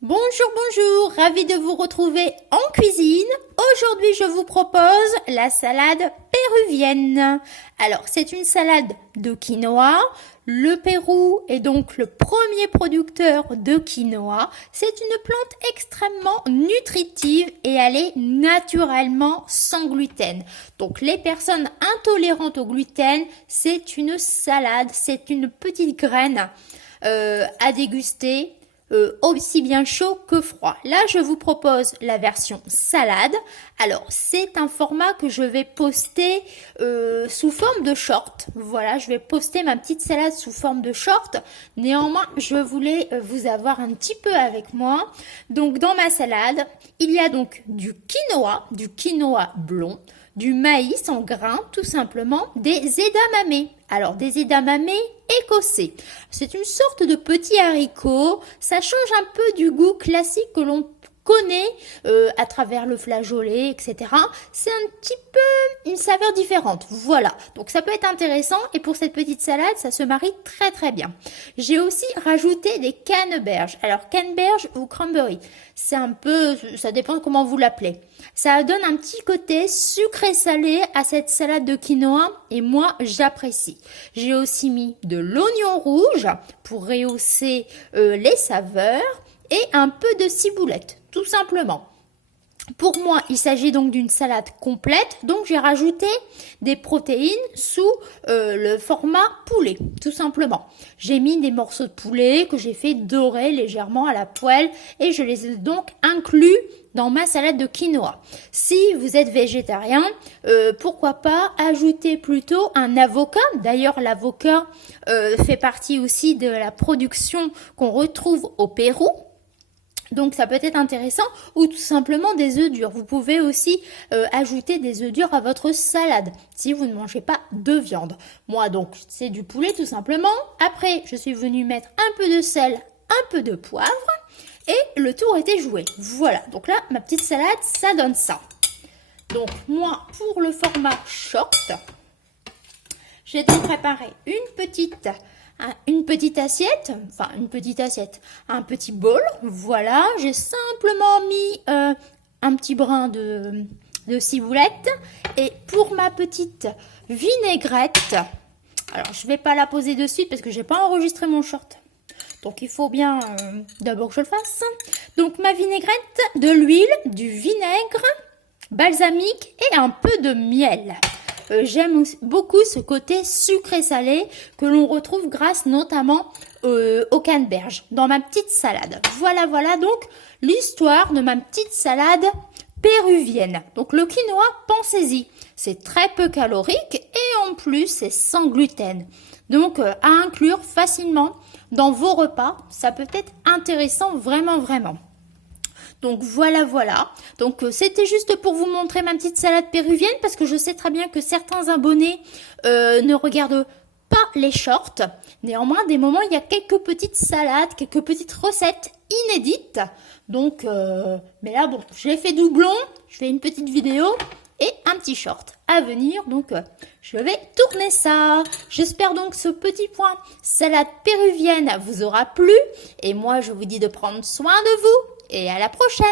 Bonjour, bonjour, ravie de vous retrouver en cuisine. Aujourd'hui, je vous propose la salade péruvienne. Alors, c'est une salade de quinoa. Le Pérou est donc le premier producteur de quinoa. C'est une plante extrêmement nutritive et elle est naturellement sans gluten. Donc, les personnes intolérantes au gluten, c'est une salade, c'est une petite graine à déguster. Aussi bien chaud que froid. Là, je vous propose la version salade. Alors, c'est un format que je vais poster sous forme de short. Voilà, je vais poster ma petite salade sous forme de short. Néanmoins, je voulais vous avoir un petit peu avec moi. Donc, dans ma salade, il y a donc du quinoa blond, du maïs en grains, tout simplement, des edamame. Alors, des edamame écossais. C'est une sorte de petit haricot. Ça change un peu du goût classique que l'on connaît à travers le flageolet, etc. C'est un petit peu une saveur différente. Voilà. Donc, ça peut être intéressant. Et pour cette petite salade, ça se marie très, très bien. J'ai aussi rajouté des canneberges. Alors, canneberges ou cranberry. C'est un peu, ça dépend de comment vous l'appelez. Ça donne un petit côté sucré-salé à cette salade de quinoa et moi, j'apprécie. J'ai aussi mis de l'oignon rouge pour rehausser les saveurs et un peu de ciboulette, tout simplement. Pour moi, il s'agit donc d'une salade complète, donc j'ai rajouté des protéines sous le format poulet, tout simplement. J'ai mis des morceaux de poulet que j'ai fait dorer légèrement à la poêle et je les ai donc inclus dans ma salade de quinoa. Si vous êtes végétarien, pourquoi pas ajouter plutôt un avocat. D'ailleurs, l'avocat fait partie aussi de la production qu'on retrouve au Pérou. Donc ça peut être intéressant ou tout simplement des œufs durs. Vous pouvez aussi ajouter des œufs durs à votre salade si vous ne mangez pas de viande. Moi donc c'est du poulet tout simplement. Après je suis venue mettre un peu de sel, un peu de poivre et le tour était joué. Voilà, donc là ma petite salade ça donne ça. Donc moi pour le format short, j'ai donc préparé une petite assiette, un petit bol, voilà, j'ai simplement mis un petit brin de ciboulette et pour ma petite vinaigrette, alors je vais pas la poser de suite parce que j'ai pas enregistré mon short, donc il faut bien d'abord que je le fasse. Donc ma vinaigrette, de l'huile, du vinaigre balsamique et un peu de miel. J'aime beaucoup ce côté sucré-salé que l'on retrouve grâce notamment au canneberge dans ma petite salade. Voilà donc l'histoire de ma petite salade péruvienne. Donc le quinoa, pensez-y, c'est très peu calorique et en plus c'est sans gluten. Donc à inclure facilement dans vos repas, ça peut être intéressant vraiment. Donc voilà. Donc c'était juste pour vous montrer ma petite salade péruvienne parce que je sais très bien que certains abonnés ne regardent pas les shorts. Néanmoins, des moments, il y a quelques petites salades, quelques petites recettes inédites. Donc, mais là, bon, je l'ai fait doublon. Je fais une petite vidéo et un petit short à venir. Donc, je vais tourner ça. J'espère donc que ce petit point salade péruvienne vous aura plu. Et moi, je vous dis de prendre soin de vous. Et à la prochaine!